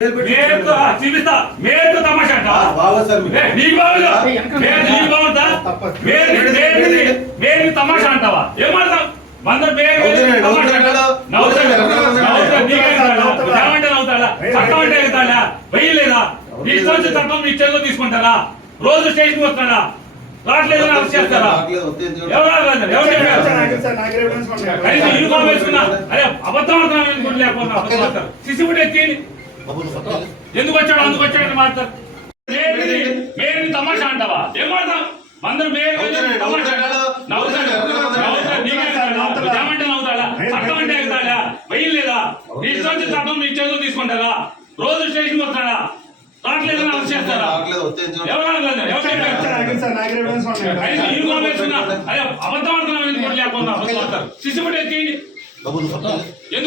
మేరకు ఆ, చూపిస్తా మేరకు తమాషా అంట. నీకు బాగుందా నీకు బాగుందా మేరకు తమాషా అంటావా? మేరకు? ఏమంటే నవ్వుతాడా? చట్టం ఎగుతాడా? వెయ్యలేదా నీ ఇష్టం వచ్చే చట్టం నీ తీసుకుంటారా? రోజు స్టేషన్ వస్తాడా? రావట్లేదు అరెస్ట్ చేస్తారా? ఎవరు యూనిఫామ్ వేసుకున్నా. అరే అబద్ధం ఆడుతున్నాం ఎందుకు లేకపోతే సిసిబుడ్ ఎత్తి ఎందుకు వచ్చాడు అందుకు వచ్చాడు మాట్లాడతారు మేరీ తమాషా అంటావా? ఏం మాడతాం అందరూ మేరీ తమాషా. నవ్వుతాడు? ఏమంటే నవ్వుతాడా చట్టం అంటే ఎగుతాడా వెయ్యలేదా నీ ఇష్టం చట్టం నీ చేతిలో తీసుకుంటారా? రోజు స్టేషన్ వస్తాడా? రావట్లేదు అరెస్ట్ చేస్తారా? ఎవరు అబద్ధం ఆడుతున్నాం ఎందుకు?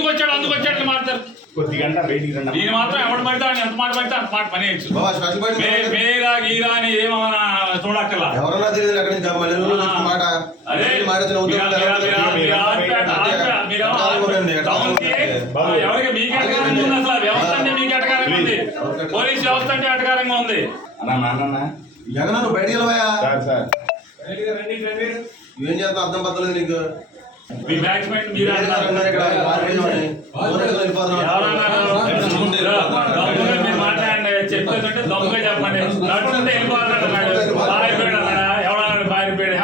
వచ్చాడు? అందుకు వచ్చాడు అని మాట్లాడతారు కొద్దిగంట బయటికి రండి దీని మాత్రం ఎవడు పడితే ఎంత మాట పడితే అంత మాట పని చేయొచ్చు బాబా, స్పెషల్ బయట మేరా గీరా అని ఏమన్నా చూడక్కర్లా. ఎవరన్నా తెలియదు అక్కడి నుంచి మళ్ళీ మాట అదే. మాట వచ్చిన మీరా- ఉద్యోగం మీరా- మీరా- జరుగుతుంది. మీరా ఆర్పేట, ఆర్పేట, మీరా ఆర్పేట. టౌన్కి, ఆ, ఎవరికి మీకు ఎటకారంగా ఉంది అసలు? వ్యవస్థ అంటే మీకు ఎటకారంగా ఉంది. పోలీస్ వ్యవస్థ అంటే ఎటకారంగా ఉంది. అన్న నాన్న జగన్ బయటికి వెళ్ళవా సార్ సార్. ఏం చేస్తావు అర్థం పద్దలేదు నీకు. మీ బ్యాచ్ మెంట్ మీరు మాట్లాడండి చెప్పేదంటే దొంగ చెప్పండి. నడుచుకుంటే వెళ్ళిపోవాలన్నాడు